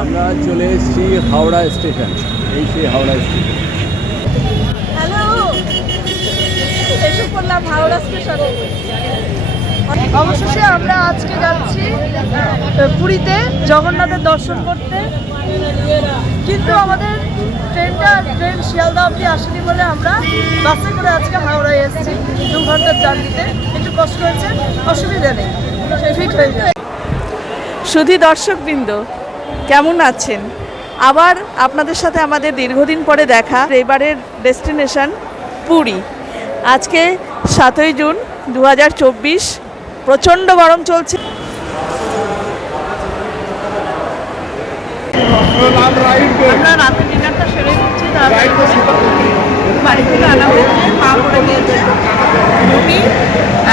আমরা চলে এসেছি হাওড়া স্টেশন। এই সেই হাওড়া স্টেশন। হ্যালো, এসে পড়লাম হাওড়া স্টেশনে। অবশেষে আমরা আজকে যাচ্ছি পুরীতে জগন্নাথের দর্শন করতে, কিন্তু আমাদের ট্রেন শিয়ালদা অবধি আসেনি বলে আমরা বাসে করে আজকে হাওড়ায় এসেছি। 2 ঘন্টার জার্নিতে একটু কষ্ট হয়েছে, অসুবিধা নেই, ফিট হয়ে যায়। শুধু দর্শকবৃন্দ, কেমন আছেন? আবার আপনাদের সাথে আমাদের দীর্ঘদিন পরে দেখা। এবারের ডেস্টিনেশন পুরী। আজকে 7ই জুন 2024। প্রচণ্ড গরম চলছে। আমরা রাতে ডিনারটা সেরে নিচ্ছি। বাড়ি থেকে আনা হয়েছে, মা করে দিয়েছে রুটি,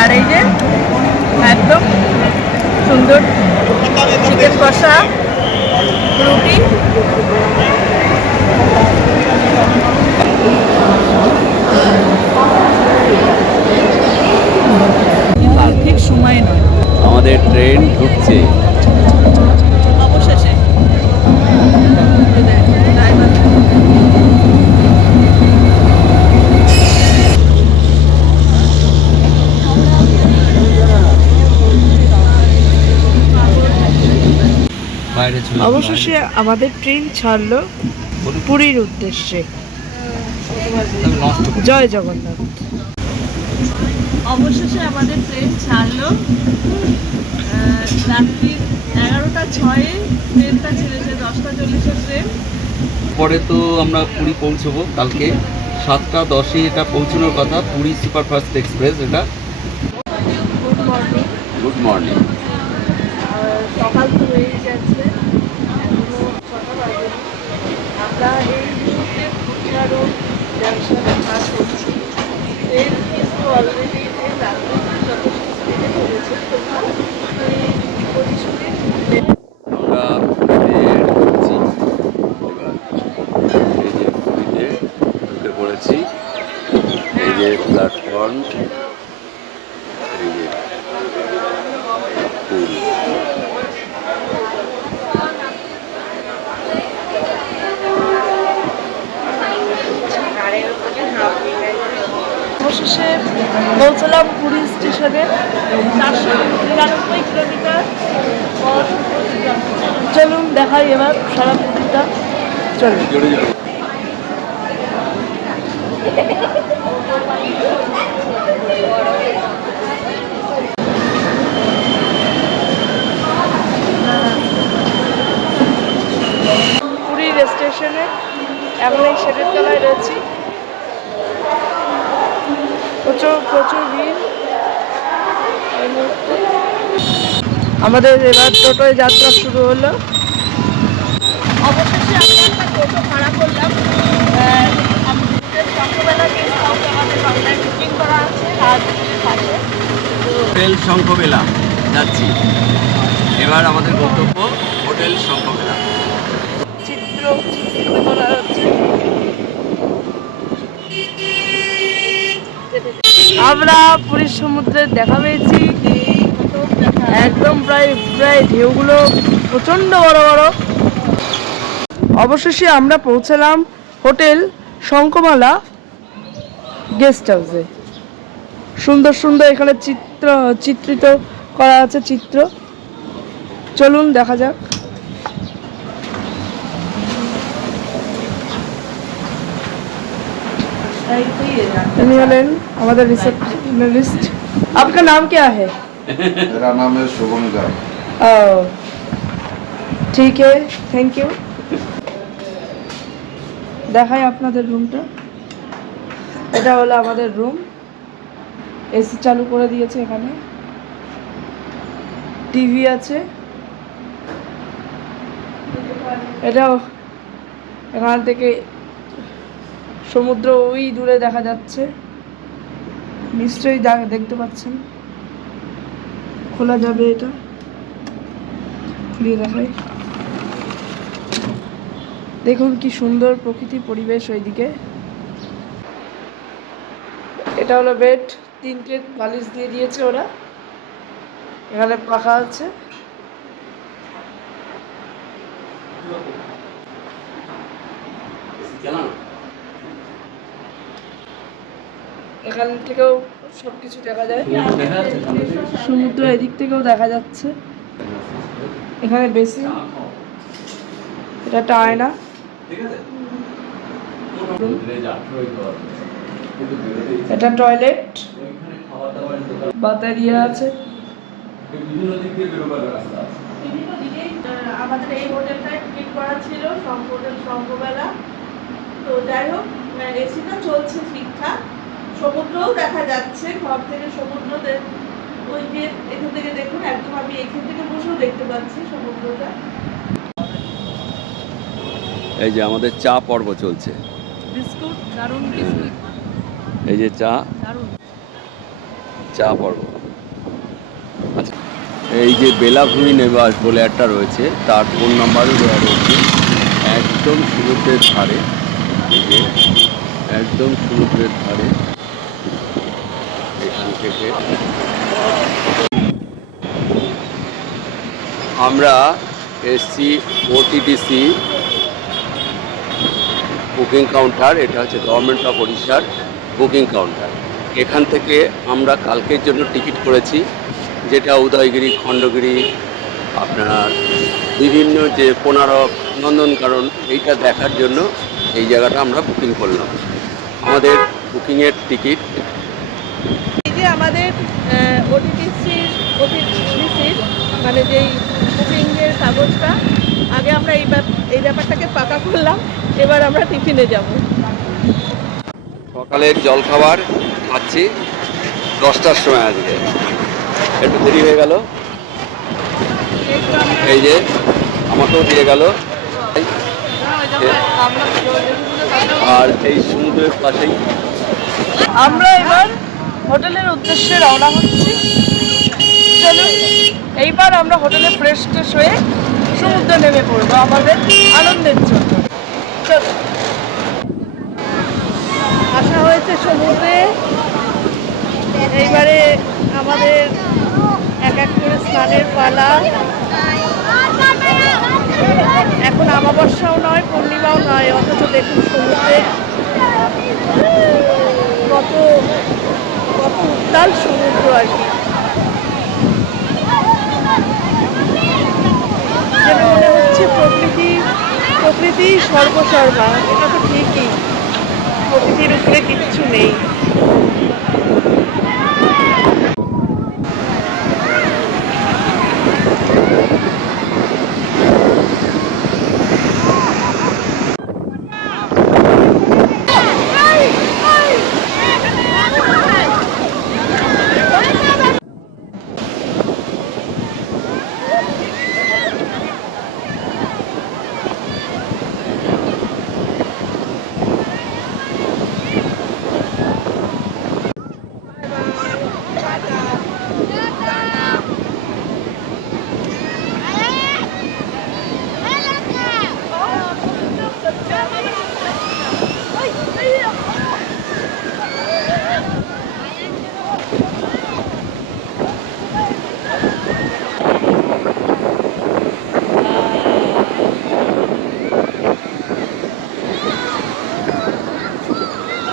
আর এই যে একদম সুন্দর চিকেন কষা, রুটি। ঠিক সময় নয়, আমাদের ট্রেন ঢুকছে। অবশেষে অবশেষে আমাদের ট্রেন ছাড়লো পুরীর উদ্দেশ্যে। জয় জগন্নাথ। অবশেষে আমাদের ট্রেন ছাড়লো রাত্রি 11টা 6-এ ট্রেনটা ছেড়েছে। 10টা 40-এর ট্রেন। পরে তো আমরা পুরী পৌঁছবো কালকে 7টা 10-এ এটা পৌঁছানোর কথা। পুরী সুপারফাস্ট এক্সপ্রেস এটা। Good morning. Good morning. সকাল তো হয়ে গেছে, এখনো 6টা বাজে। আমরা এই মুহূর্তে পুরুলিয়া রোড জাংশনে কাজ করছি। ট্রেন কিন্তু অলরেডি এই রাত্রে যথেষ্ট স্পিডে চলেছে। আমরা পুরীতে ঢুকছি এবার। এই যে পুরীতে ঢুকে পড়েছি। এই যে প্ল্যাটফর্ম, এই যে পুরী। অবশেষে পৌঁছলাম পুরী স্টেশনে। 493 কিলোমিটার। চলুন দেখাই এবার সারা পুরীটা। চলুন। পুরীর স্টেশনে এখন এই শেডের তলায় রয়েছি। প্রচুর ভিড়। আমাদের এবার টোটোয় যাত্রা শুরু হলো। অবশেষে আমরা একটা টোটো ভাড়া করলাম। আমাদের সকালবেলা গেস্ট হাউস আমাদের অনলাইন বুকিং করা আছে রাজধানীর পাশে। হোটেল শঙ্খবেলা যাচ্ছি। এবার আমাদের গন্তব্য হোটেল শঙ্খবেলা। চিত্র তোলা হচ্ছে। আমরা পুরীর সমুদ্রের দেখা পেয়েছি। একদম প্রায় ঢেউগুলো প্রচণ্ড বড় বড়। অবশেষে আমরা পৌঁছলাম হোটেল শঙ্খমালা গেস্ট হাউসে। সুন্দর সুন্দর এখানে চিত্রিত করা আছে চিত্র। চলুন দেখা যাক। इन्हीं वाले हमारा रिसेप्शनिस्ट। आपका नाम क्या है? मेरा नाम है शुभम गाय। ठीक है, थैंक यू। দেখাই আপনাদের রুমটা। এটা হলো আমাদের রুম। এসি চালু করে দিয়েছে, এখানে টিভি আছে। এটাও এখান থেকে সমুদ্র ওই দূরে দেখা যাচ্ছে, নিশ্চয়ই দেখতে পাচ্ছেন। খোলা যাবে এটা, খুলে দেখাই। দেখুন কি সুন্দর প্রকৃতি পরিবেশ ওইদিকে। এটা হলো বেড, 3টে বালিশ দিয়ে দিয়েছে ওরা। এখানে পাখা আছে। এখান থেকেও সবকিছু দেখা যায়, সমুদ্র এদিক থেকেও দেখা যাচ্ছে। এখানে বেশি, এটা একটা আয়না, এটা টয়লেট, বাতারিয়া আছে। আমাদের এই হোটেলটায় টিকিট করা ছিল হোটেল সম্ভবেলা। তো যাই হোক, এসিটা চলছে ঠিকঠাক, সমুদ্রও দেখা যাচ্ছে ঘর থেকে। সমুদ্র ওই যে এখান থেকে দেখুন, একদম আমি এখান থেকে বসেও দেখতে পাচ্ছি সমুদ্রটা। এই যে আমাদের চা পর্ব চলছে, বিস্কুট, দারুণ বিস্কুট, এই যে চা দারুণ চা পর্ব। আচ্ছা, এই যে বেলাভূমি নিবাস বলে একটা রয়েছে, তার ফোন নাম্বারও দেওয়া রয়েছে, একদম সমুদ্রের ধারে। এই যে একদম সমুদ্রের ধারে, এখান থেকে আমরা এসছি ওটিটিসি বুকিং কাউন্টার। এটা হচ্ছে গভর্নমেন্ট অফ ওড়িশার বুকিং কাউন্টার। এখান থেকে আমরা কালকের জন্য টিকিট করেছি, যেটা উদয়গিরি, খণ্ডগিরি, আপনার বিভিন্ন যে কোণারক, নন্দনকানন, এইটা দেখার জন্য এই জায়গাটা আমরা বুকিং করলাম। আমাদের বুকিংয়ের টিকিট, এই যে আমাদের ওটিটিসির মানে যেই বুকিংয়ের কাগজটা, আগে আমরা এই ব্যাপারটাকে পাকা করলাম, এবার আমরা টিফিনে যাব। সকালের জলখাবার খাচ্ছি 10টার সময়, আজকে একটু দেরি হয়ে গেল। এই যে আমাকেও দিয়ে গেল। আর এই সমুদ্রের পাশেই আমরা এবার হোটেলের উদ্দেশ্যে রওনা হচ্ছি। চলুন, এইবার আমরা হোটেলে ফ্রেশ ট্রেশ হয়ে সমুদ্রে নেমে পড়বো আমাদের আনন্দের জন্য। চলুন, আসা হয়েছে সমুদ্রে, এইবারে আমাদের এক এক করে স্নানের পালা। এখন অমাবস্যাও নয়, পূর্ণিমাও নয়, অথচ দেখুন সমুদ্রে কত কত উত্তাল সমুদ্র আর কি। যেন মনে হচ্ছে প্রকৃতি সর্বসর্বা। এটা তো ঠিকই, প্রকৃতির উপরে কিচ্ছু নেই।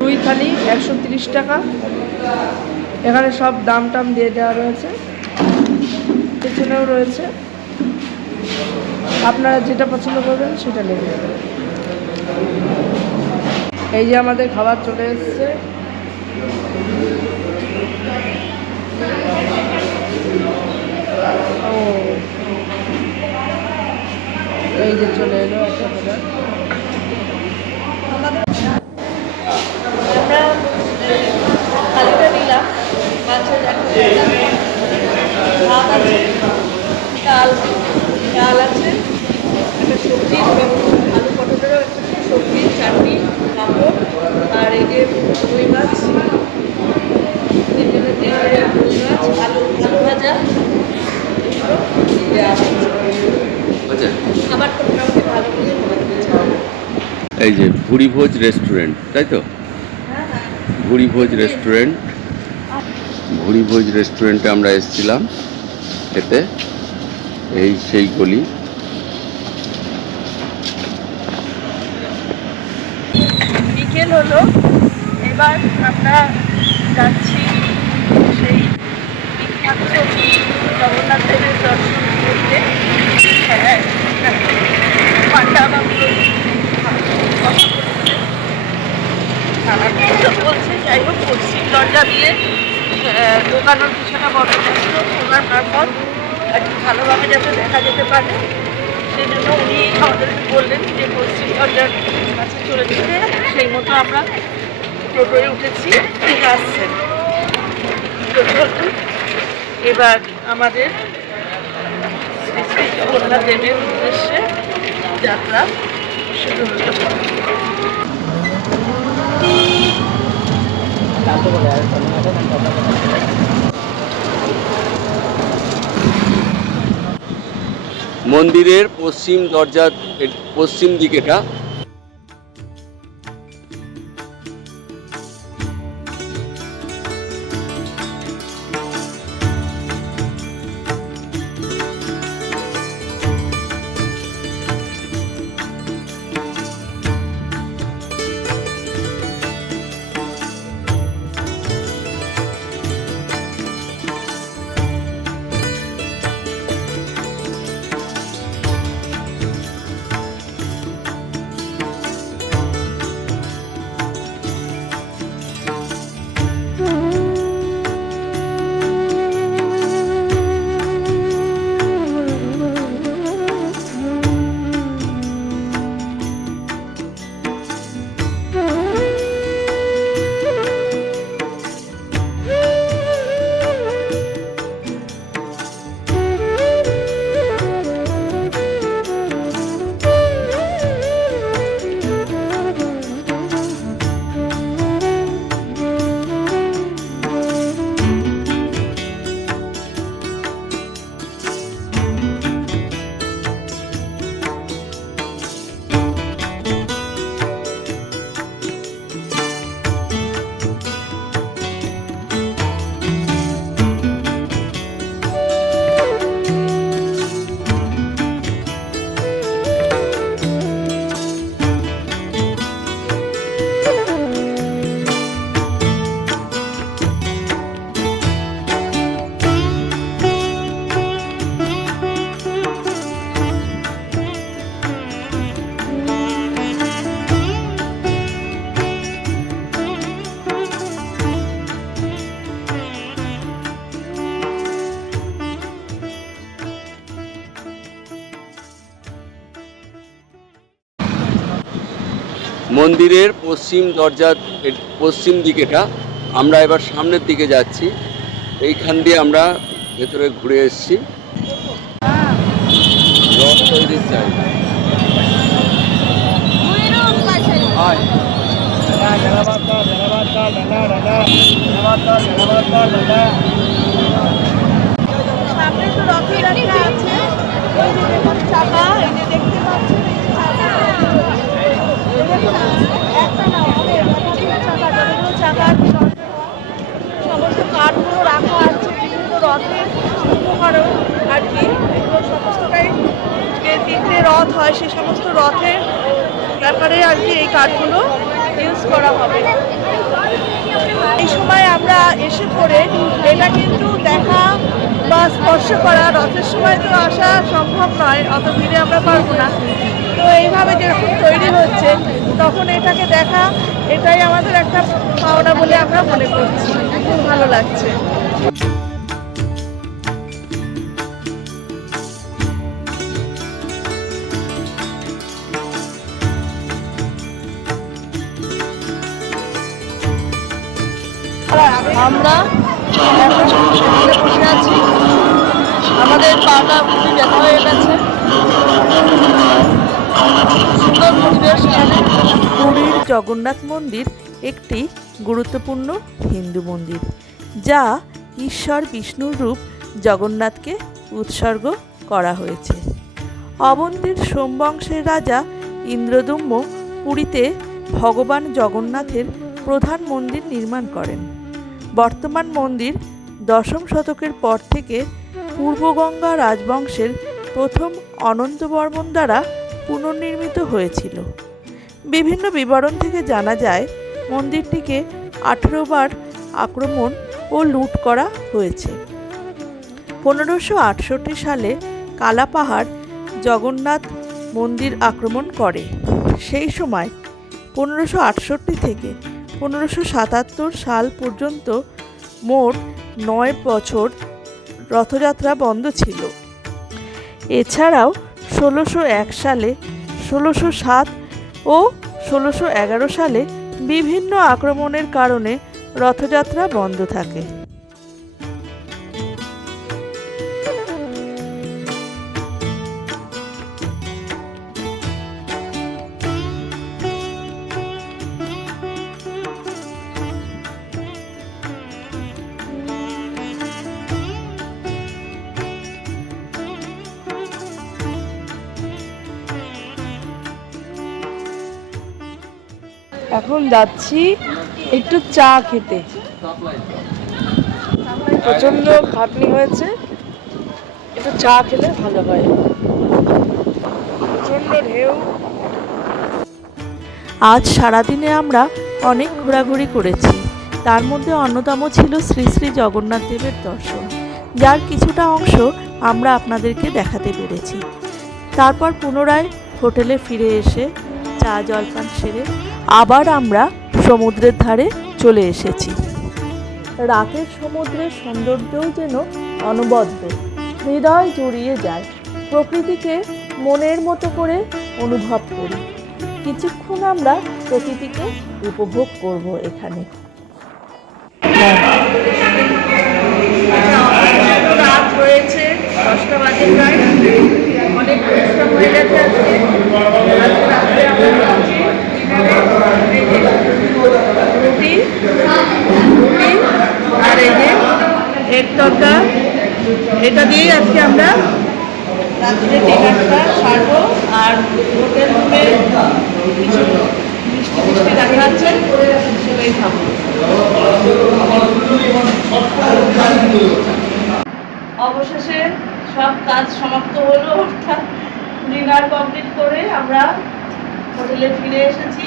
রুই থালি 130 টাকা। এখানে সব দাম টাম দিয়ে দেওয়া রয়েছে, পেছনেও রয়েছে, আপনারা যেটা পছন্দ করবেন সেটা নেবেন। এই যে আমাদের খাবার চলে এসছে। ও, এই যে চলে এলো একটা খাবার। আমরা থালিটা নিলাম, মাছের ভাত আছে, ডাল আছে, একটা সবজি, আলু পটলেরও একটা সবজি, চাটনি, পাঁপড়, আর এই যে রুই মাছ, রুই মাছ, আলু ভাজা, খাবারটা মোটামুটি ভালো করে মনে হচ্ছে। এই যে ভুরিভোজ রেস্টুরেন্ট, তাই তো? ভুরিভোজ রেস্টুরেন্ট, ভুরিভোজ রেস্টুরেন্টে আমরা এসেছিলাম খেতে। এই সেই গলি, এবার আমরা যাচ্ছি সেই বিখ্যাত জগন্নাথ দেবের দর্শন করতে। হ্যাঁ, পান্ডা বাবু বলছে, যাই হোক পশ্চিম দরজা দিয়ে ঢোকানোর পিছনে বড় ওনার মারফত আর কি ভালোভাবে যাতে দেখা যেতে পারে, সেই জন্য উনি আমাদেরকে বললেন যে পশ্চিম দরজার কাছে চলে যেতে। সেই মতো আমরা টোটোয় উঠেছি, ঠিক আসছেন। তো চলুন এবার আমাদের শ্রী শ্রী জগন্নাথ দেবের উদ্দেশ্যে যাত্রা শুরু হলো। মন্দিরের পশ্চিম দরজা, পশ্চিম দিকেটা মন্দিরের পশ্চিম দরজা, পশ্চিম দিকেটা। আমরা এবার সামনের দিকে যাচ্ছি, এইখান দিয়ে আমরা ভেতরে ঘুরে এসেছি। রথ তৈরির জায়গা। সামনে তো রথযাত্রা আছে, ওই যে দেখুন চাকা, এই যে দেখতে পাচ্ছেন এই যে চাকা, একটা না চাকা, যতগুলো চাকা আছে সমস্ত কাঠগুলো রাখা আছে বিভিন্ন রথের উপকরণ আর কি। এগুলো সমস্তটাই যে তিনটে রথ হয় সেই সমস্ত রথের ব্যাপারে আর কি এই কাঠগুলো ইউজ করা হবে। এই সময় আমরা এসে পড়ে এটা কিন্তু দেখা বা স্পর্শ করা, রথের সময় তো আসা সম্ভব নয়, অত ভিড়ে আমরা পারবো না। তো এইভাবে যেরকম তৈরি হচ্ছে তখন এটাকে দেখা, এটাই আমাদের একটা পাওনা বলে আমরা মনে করছি। খুব ভালো লাগছে। আমরা এখন বসে আছি, আমাদের পাটা খুবই ব্যথা হয়ে গেছে। সুন্দর পরিবেশ এখানে। পুরীর জগন্নাথ মন্দির একটি গুরুত্বপূর্ণ হিন্দু মন্দির, যা ঈশ্বর বিষ্ণুর রূপ জগন্নাথকে উৎসর্গ করা হয়েছে। অবন্তীর সোমবংশের রাজা ইন্দ্রদম্য পুরীতে ভগবান জগন্নাথের প্রধান মন্দির নির্মাণ করেন। বর্তমান মন্দির দশম শতকের পর থেকে পূর্বগঙ্গা রাজবংশের প্রথম অনন্তবর্মন দ্বারা পুনর্নির্মিত হয়েছিল। বিভিন্ন বিবরণ থেকে জানা যায় মন্দিরটিকে 18 বার আক্রমণ ও লুট করা হয়েছে। 1568 সালে কালাপাহাড় জগন্নাথ মন্দির আক্রমণ করে। সেই সময় 1568 থেকে 1577 সাল পর্যন্ত মোট 9 বছর রথযাত্রা বন্ধ ছিল। এছাড়াও 1601 সালে, 1607 ও 1611 সালে বিভিন্ন আক্রমণের কারণে রথযাত্রা বন্ধ থাকে। এখন যাচ্ছি একটু চা খেতে। প্রচন্ড খাটনি হয়েছে, একটু চা খেলে ভালো হয়। প্রচন্ড ঢেউ। আজ সারাদিনে আমরা অনেক ঘোরাঘুরি করেছি। তার মধ্যে অন্যতম ছিল শ্রী শ্রী জগন্নাথ দেবের দর্শন, যার কিছুটা অংশ আমরা আপনাদেরকে দেখাতে পেরেছি। তারপর পুনরায় হোটেলে ফিরে এসে চা জলপান সেরে আবার আমরা সমুদ্রের ধারে চলে এসেছি। রাতের সমুদ্রের সৌন্দর্যও যেন অনবদ্য, হৃদয় জড়িয়ে যায়। প্রকৃতিকে মনের মতো করে অনুভব করি। কিছুক্ষণ আমরা প্রকৃতিকে উপভোগ করব এখানে। রাত হয়েছে, 10টা বাজে প্রায়। অনেক পরিশ্রম হয়ে গেছে আজকে। রাত্রে আমরা খাচ্ছি রুটি আর এই যে এগ তরকা। এটা দিয়েই আজকে আমরা রাত্রে ডিনারটা সারবো। আর হোটেল রুমে কিছু মিষ্টি মিষ্টি রাখা আছে, সেটাই খাবো। অবশেষে সব কাজ সমাপ্ত হলো, অর্থাৎ ডিনার কমপ্লিট করে আমরা হোটেলে ফিরে এসেছি।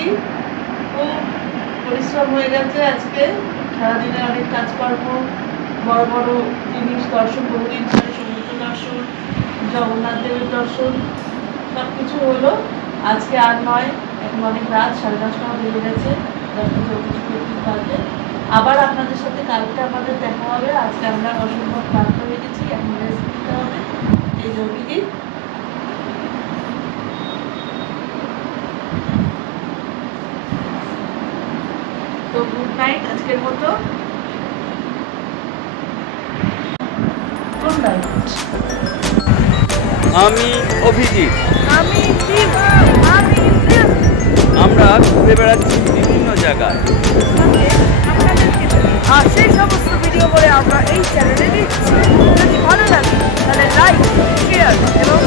খুব পরিশ্রম হয়ে গেছে আজকে, সারাদিনে অনেক কাজকর্ম, বড় বড় জিনিস দর্শন, বহুদিন ধরে সমুদ্র দর্শন, জগন্নাথ দেবের দর্শন সব কিছু হলো। আজকে আর নয়, এখন অনেক রাত, 10:30 বেজে গেছে, 10:34 বাজে। আবার আপনাদের সাথে কালকে আমাদের দেখা হবে। আজকে আমরা অসম্ভব ক্লান্ত হয়ে গেছি, এখন রেস্ট নিতে হবে। এই রবিদিন তো গুড নাইট আজকের মতো। Good night. আমি অভিজিৎ, আমি শিব, আমি শিব। আমরা ঘুরে বেড়াচ্ছি বিভিন্ন জায়গায়। আর সেই সমস্ত ভিডিও করে আমরা এই চ্যানেলে দিচ্ছি। যদি ভালো লাগে তাহলে লাইক, শেয়ার এবং